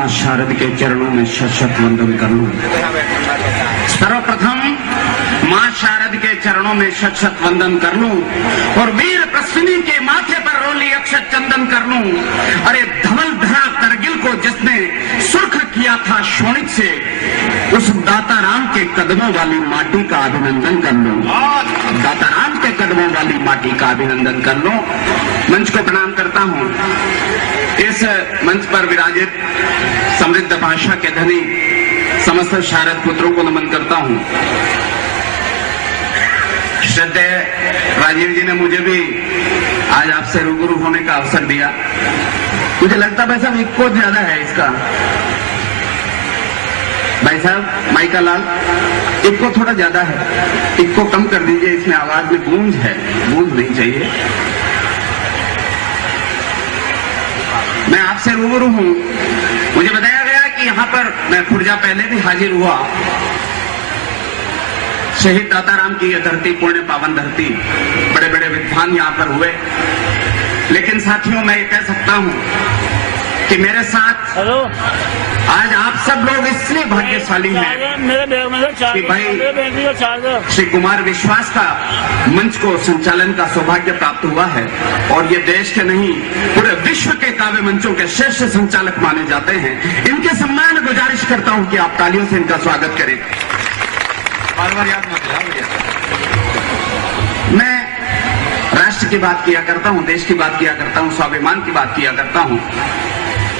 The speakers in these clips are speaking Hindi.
मां शारद के चरणों में शत वंदन कर लूं। सर्वप्रथम मां शारद के चरणों में शत वंदन कर लूं और वीर प्रश्नी के माथे पर रोली अक्षत चंदन कर लूं। अरे धवल धरा करगिल को जिसने सुर्ख किया था शोणित से, उस दाताराम के कदमों वाली माटी का अभिनंदन कर लूं। दाताराम के कदमों वाली माटी का अभिनंदन कर लूं। मंच को प्रणाम करता हूं। इस मंच पर विराजित समृद्ध भाषा के धनी समस्त शारद पुत्रों को नमन करता हूं। श्रद्धेय राजीव जी ने मुझे भी आज आपसे रूबरू होने का अवसर दिया। मुझे लगता भाई साहब इक्को ज्यादा है इसका। भाई साहब माइका लाल, इक्को थोड़ा ज्यादा है, इक्को कम कर दीजिए, इसमें आवाज में गूंज है, गूंज नहीं चाहिए। मैं आपसे रूबरू हूं। मुझे बताया गया कि यहां पर मैं पुरजा पहले भी हाजिर हुआ। शहीद दाताराम की यह धरती, पुण्य पावन धरती, बड़े बड़े विद्वान यहां पर हुए। लेकिन साथियों, मैं ये कह सकता हूं कि मेरे साथ आज आप सब लोग इसलिए भाग्यशाली हैं कि भाई श्री कुमार विश्वास का मंच को संचालन का सौभाग्य प्राप्त हुआ है और ये देश के नहीं पूरे विश्व के काव्य मंचों के श्रेष्ठ संचालक माने जाते हैं। इनके सम्मान में गुजारिश करता हूं कि आप तालियों से इनका स्वागत करें। बार-बार याद मत दिलाइए। मैं राष्ट्र की बात किया करता हूं, देश की बात किया करता हूं, स्वाभिमान की बात किया करता हूं।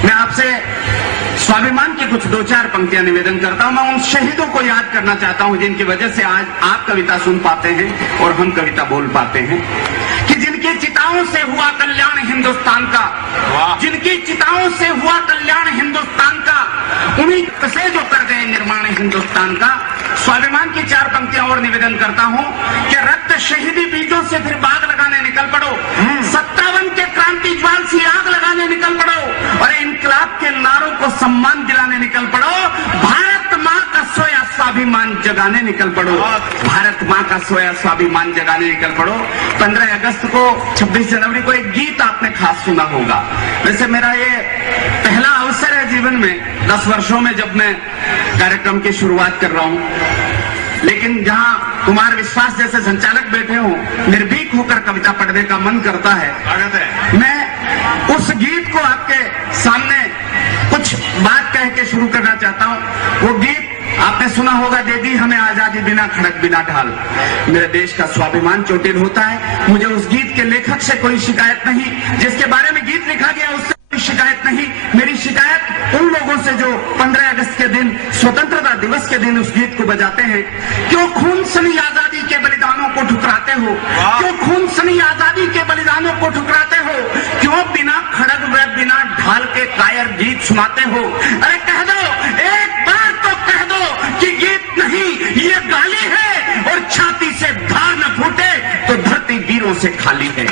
मैं आपसे स्वाभिमान की कुछ दो चार पंक्तियां निवेदन करता हूं। मैं उन शहीदों को याद करना चाहता हूं जिनकी वजह से आज आप कविता सुन पाते हैं और हम कविता बोल पाते हैं, कि जिनकी चिताओं से हुआ कल्याण हिंदुस्तान का, जिनकी चिताओं से हुआ कल्याण हिंदुस्तान का, उन्हीं से जो कर गए निर्माण हिंदुस्तान का। स्वाभिमान की चार पंक्तियां और निवेदन करता हूं कि रक्त शहीदी बीजों से फिर बाग लगाने निकल पड़ो, 57 के क्रांति ज्वाल से आग लगाने निकल पड़ो और इनकलाब के नारों को सम्मान दिलाने निकल पड़ो। भारत मां का सोया स्वाभिमान जगाने निकल पड़ो, भारत मां का सोया स्वाभिमान जगाने निकल पड़ो। 15 अगस्त को, 26 जनवरी को एक गीत आपने खास सुना होगा। वैसे मेरा ये पहला अवसर है जीवन में, 10 वर्षों में जब मैं कार्यक्रम की शुरुआत कर रहा हूं, लेकिन जहां कुमार विश्वास जैसे संचालक बैठे हों, निर्भीक होकर कविता पढ़ने का मन करता है। मैं उस गीत को आपके सामने कुछ बात कह के शुरू करना चाहता हूं। वो गीत आपने सुना होगा, दे दी हमें आजादी बिना खड़क बिना ढाल। मेरे देश का स्वाभिमान चोटिल होता है। मुझे उस गीत के लेखक से कोई शिकायत नहीं, जिसके बारे में गीत लिखा गया उससे कोई शिकायत नहीं। मेरी शिकायत उन लोगों से जो 15 अगस्त के दिन, स्वतंत्रता दिवस के दिन उस गीत को बजाते हैं। क्यों खून सनी आजादी के बलिदानों को ठुकराते हो? क्यों खून सनी आजादी के बलिदानों को ठुकराते हो? क्यों बिना खड़ग व बिना ढाल के कायर गीत सुनाते हो? अरे कह दो, एक बार तो कह दो कि गीत नहीं ये गाली है, और छाती से धार न फूटे तो धरती वीरों से खाली है।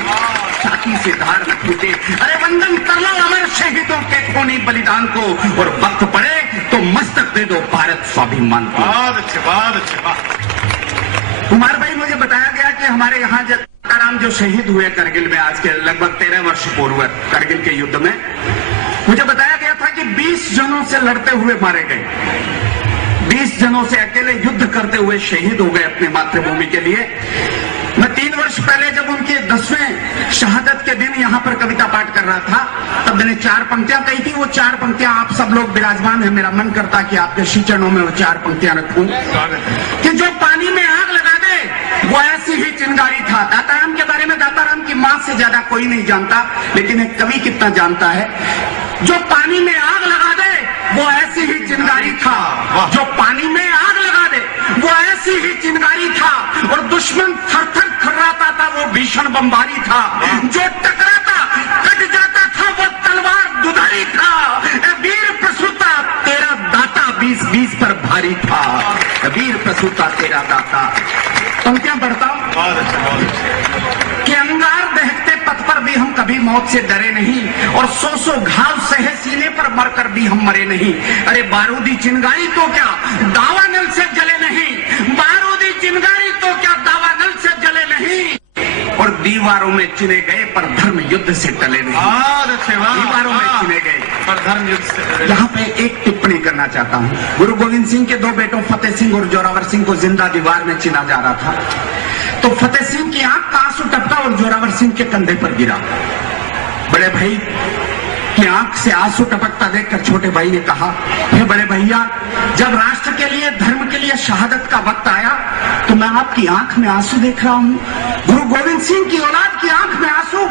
छाती से धार न फूटे। अरे वंदन कर लो अमर शहीदों के खूनी बलिदान को, और वक्त पड़े तो मस्तक दे दो भारत स्वाभिमान को। बहुत अच्छे, बहुत अच्छे। कुमार भाई, मुझे बताया गया कि हमारे यहाँ दाताराम जो शहीद हुए करगिल में, आज के लगभग 13 वर्ष पूर्व करगिल के युद्ध में, मुझे बताया गया था कि 20 जनों से लड़ते हुए मारे गए। 20 जनों से अकेले युद्ध करते हुए शहीद हो गए अपनी मातृभूमि के लिए। मैं 3 वर्ष पहले जब उनके 10वें शहादत के दिन यहाँ पर कविता पाठ कर रहा था, तब मैंने 4 पंक्तियां कही थी। वो 4 पंक्तियां आप सब लोग विराजमान हैं, मेरा मन करता कि आपके श्री चरणों में वो 4 पंक्तियां रखूं। कि जो पानी में आग लगा दे वो ऐसी ही चिंगारी था। दाताराम के बारे में दाताराम की मां से ज्यादा कोई नहीं जानता, लेकिन एक कवि कितना जानता है। जो पानी में आग लगा दे वो ऐसी ही चिंगारी था, जो पानी में आग लगा दे वो ऐसी ही चिंगारी था, और दुश्मन थर-थर थर्राता था वो भीषण बमबारी था। जो टकराता कट जाता था वो तलवार दुधारी था। वीर प्रसूता तेरा दाता 20-20 पर भारी था। वीर प्रसूता तेरा दाता। पंक्तियां बढ़ता हूं कि अंगार दहकते पथ पर भी हम कभी मौत से डरे नहीं, और 100 घाव सहे सीने पर मरकर भी हम मरे नहीं। अरे बारूदी चिंगारी तो क्या दावानल से जले नहीं, बारूदी चिंगारी तो क्या दावानल से जले नहीं। और दीवारों में चुने गए पर धर्म युद्ध से टले नहीं। दीवारों में चुने गए पर धर्म युद्ध से। यहाँ पे एक टिप्पणी करना चाहता हूँ। गुरु गोविंद सिंह के दो बेटों फतेह सिंह और जोरावर सिंह को जिंदा दीवार में चिना जा रहा था, तो फतेह सिंह की आंख का आंसू टपका और जोरावर सिंह के कंधे पर गिरा। बड़े भाई की आंख से आंसू टपकता देखकर छोटे भाई ने कहा, हे बड़े भैया, जब राष्ट्र के लिए, धर्म के लिए शहादत का वक्त आया तो मैं आपकी आंख में आंसू देख रहा हूँ। गुरु गोविंद सिंह की औलाद की आंख में आंसू,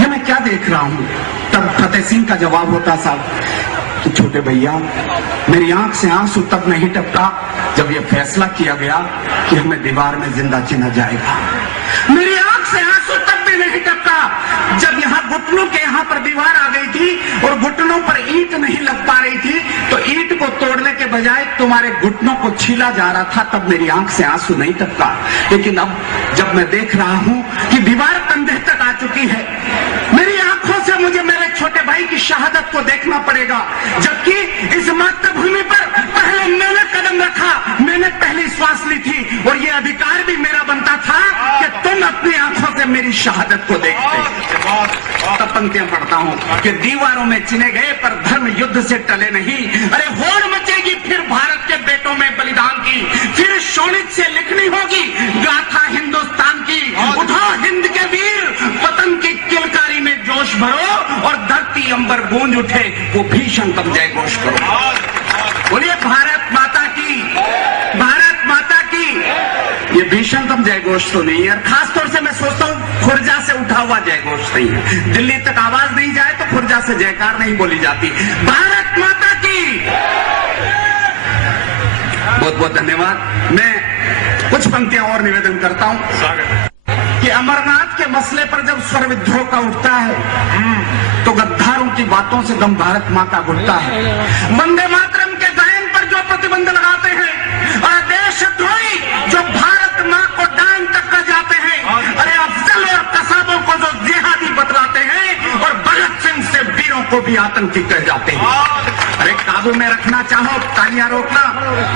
ये मैं क्या देख रहा हूँ? तब फतेह सिंह का जवाब होता, साहब तो छोटे भैया, मेरी आंख से आंसू तब नहीं टपका जब यह फैसला किया गया कि हमें दीवार में जिंदा चिना जाएगा। मेरी आंख से आंसू तब भी नहीं टपका जब यहाँ घुटनों के यहाँ पर दीवार आ गई थी और घुटनों पर ईंट नहीं लग पा रही थी, तो ईंट को तोड़ने के बजाय तुम्हारे घुटनों को छीला जा रहा था, तब मेरी आंख से आंसू नहीं टपका। लेकिन अब जब मैं देख रहा हूँ कि दीवार कंधे तक आ चुकी है, मेरी आंखों से मुझे मेरे छोटे भाई की शहादत को देखना पड़ेगा, जबकि इस मातृभूमि पर पहले मैंने कदम रखा, मैंने पहली श्वास ली थी और ये अधिकार भी मेरा बनता था कि तुम अपनी आंखों से मेरी शहादत को देखते। तब पंक्तियां पढ़ता हूँ कि दीवारों में चिने गए पर धर्म युद्ध से टले नहीं। अरे होड़ मचेगी फिर भारत के बेटों में बलिदान की, फिर शोणित से लिखनी होगी गाथा हिंदुस्तान की। उठो हिंद के वीर, वतन की किलकारी में जोश भरो और धरती अंबर गूंज उठे, वो भीषण तब जय घोष करो। बोलिए भारत माता की, भारत माता की। ये भीषणतम जय घोष तो नहीं है, और खासतौर से मैं सोचता हूँ खुर्जा से उठा हुआ जय घोष नहीं है। दिल्ली तक आवाज नहीं जाए तो खुर्जा से जयकार नहीं बोली जाती। भारत माता की। बहुत बहुत धन्यवाद। मैं कुछ पंक्तियां और निवेदन करता हूँ कि अमरनाथ के मसले पर जब स्वर विद्रोह का उठता है तो गद्दारों की बातों से दम भारत माँ का घुटता है। वंदे मातरम के गायन पर जो प्रतिबंध लगाते हैं और देशद्रोही जो भारत माँ को डांग तक कर जाते हैं, अरे अफजल और कसाबों को जो जिहादी बतलाते हैं और भगत सिंह से वीरों को भी आतंकी कह जाते हैं। अरे काबू में रखना चाहो तालियां रोकना।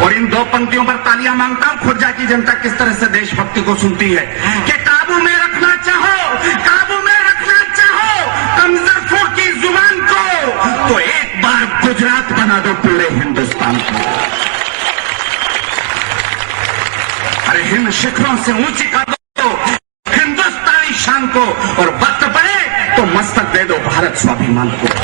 और इन दो पंक्तियों पर तालियां मांगता हूं। खुर्जा की जनता किस तरह से देशभक्ति को सुनती है कि काबू में रखना चाहो, काबू में रखना चाहो कमजोरों की जुबान को, तो एक बार गुजरात बना दो पूरे हिंदुस्तान को। अरे हिंद शिखरों से ऊंची कर दो हिंदुस्तानी शान को, और वक्त पड़े तो मस्तक दे दो भारत स्वाभिमान को।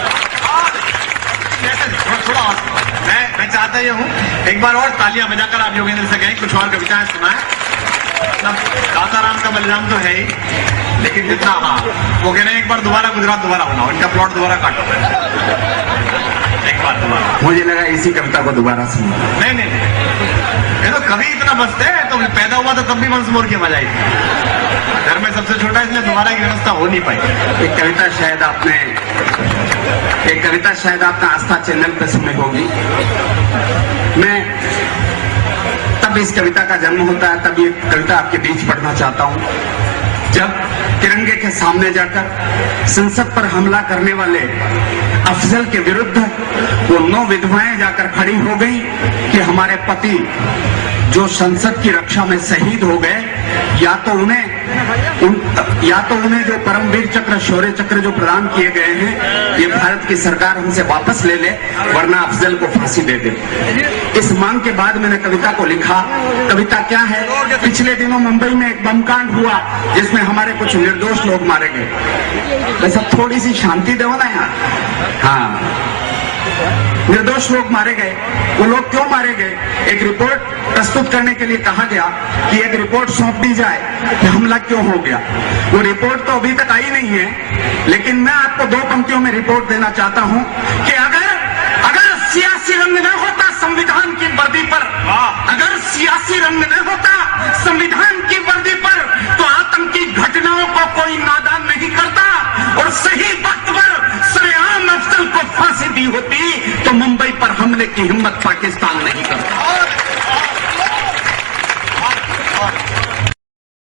मैं चाहता ये हूँ एक बार और तालियां बजाकर आप योगेंद्र से कहें, कुछ और कविताएं सुनाएं। मतलब दाताराम का बलिदान तो है ही, लेकिन जितना, हाँ वो कह रहे हैं एक बार दोबारा गुजरात दोबारा बनाओ, इनका प्लॉट दोबारा काटो, एक बार दोबारा। मुझे लगा इसी कविता को दोबारा सुनो। नहीं नहीं, ये तो कभी इतना बसते हैं, तो पैदा हुआ तो तब भी वंश मोर की आवाज आई थी। घर में सबसे छोटा, इसलिए दोबारा की व्यवस्था हो नहीं पाई। एक कविता शायद आपने आस्था चैनल पर सुनी होगी। मैं तब इस कविता का जन्म होता है, तब ये कविता आपके बीच पढ़ना चाहता हूँ। जब तिरंगे के सामने जाकर संसद पर हमला करने वाले अफजल के विरुद्ध वो 9 विधवाएं जाकर खड़ी हो गई कि हमारे पति जो संसद की रक्षा में शहीद हो गए, या तो उन्हें जो परमवीर चक्र, शौर्य चक्र जो प्रदान किए गए हैं, ये भारत की सरकार हमसे वापस ले ले, वरना अफजल को फांसी दे दे। इस मांग के बाद मैंने कविता को लिखा। कविता क्या है? पिछले दिनों मुंबई में एक बम कांड हुआ जिसमें हमारे कुछ निर्दोष लोग मारे गए। वैसे थोड़ी सी शांति दो ना यार। हाँ, निर्दोष लोग मारे गए। वो लोग क्यों मारे गए? एक रिपोर्ट प्रस्तुत करने के लिए कहा गया कि एक रिपोर्ट सौंप दी जाए कि हमला क्यों हो गया। वो रिपोर्ट तो अभी तक आई नहीं है, लेकिन मैं आपको 2 पंक्तियों में रिपोर्ट देना चाहता हूं कि अगर सियासी रंग न होता संविधान की वर्दी पर, अगर सियासी रंग न होता संविधान की वर्दी पर, तो आतंकी घटनाओं को कोई नादान नहीं करता, और सही वक्त पर सरेआम अफजल को फांसी दी होती तो मुंबई पर हमले की हिम्मत पाकिस्तान नहीं करता।